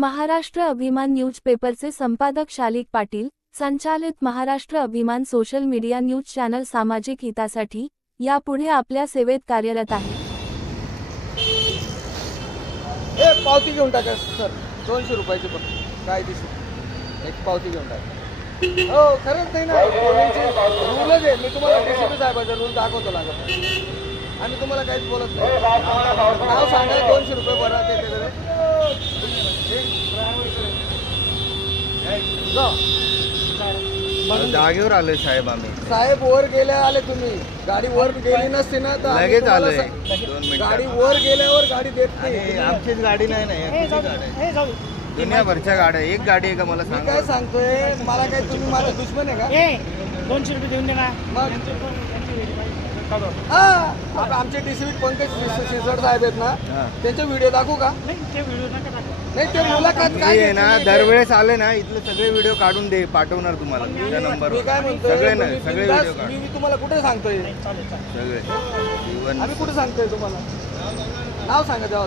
महाराष्ट्र अभिमान न्यूजपेपरचे संपादक शालिक पाटील, संचालित महाराष्ट्र अभिमान सोशल मीडिया न्यूज चॅनल सामाजिक हितासाठी यापुढे आपल्या सेवेत कार्यरत आहे. पावती घेऊन टाका सर, 200 रुपयाची पण काय दिसत एक पावती घेऊन टाका. हो खरंच नाही ना, रूलच आहे. मी तुम्हाला DCP साहेबाचा रूल दाखवतो लागत आणि तुम्हाला काहीच बोलत नाही. नाव सांगा, 200 रुपये भरा ते जागेवर आलोय साहेब. आम्ही साहेब वर गेल्या आले, तुम्ही गाडी वर गेली नसती ना तर लगेच आलोय. गाडी वर गेल्यावर गाडी देत नाही. आमचीच गाडी नाही ना, या किती गाड्या आहेत? दुनियाभरच्या गाड्या, एक गाडी आहे का मला मी सांगा. काय सांगतोय, मला काय तुम्ही माझा दुश्मन आहे का? 200 रुपये देऊन दे ना. मग हा आमचे DCP पंकज सिसोड साहेब आहेत ना, त्यांचे व्हिडिओ दाखवू का? नाही ते व्हिडिओ नका टाकू. नाही ते मुलाखत मी काय आहे ना, घेतली? दरवेळेस आले ना इथले सगळे व्हिडिओ काढून दे, पाठवणार तुम्हाला तुमच्या नंबर. मी काय म्हणतोय, सगळे तुम्ही नाही, सगळे बिनधास्त- व्हिडिओ काढ. मी तुम्हाला कुठे सांगतोय? चालेल चालेल. सगळे इवन आम्ही कुठे सांगतोय तुम्हाला? नाव सांगा तेव्हा.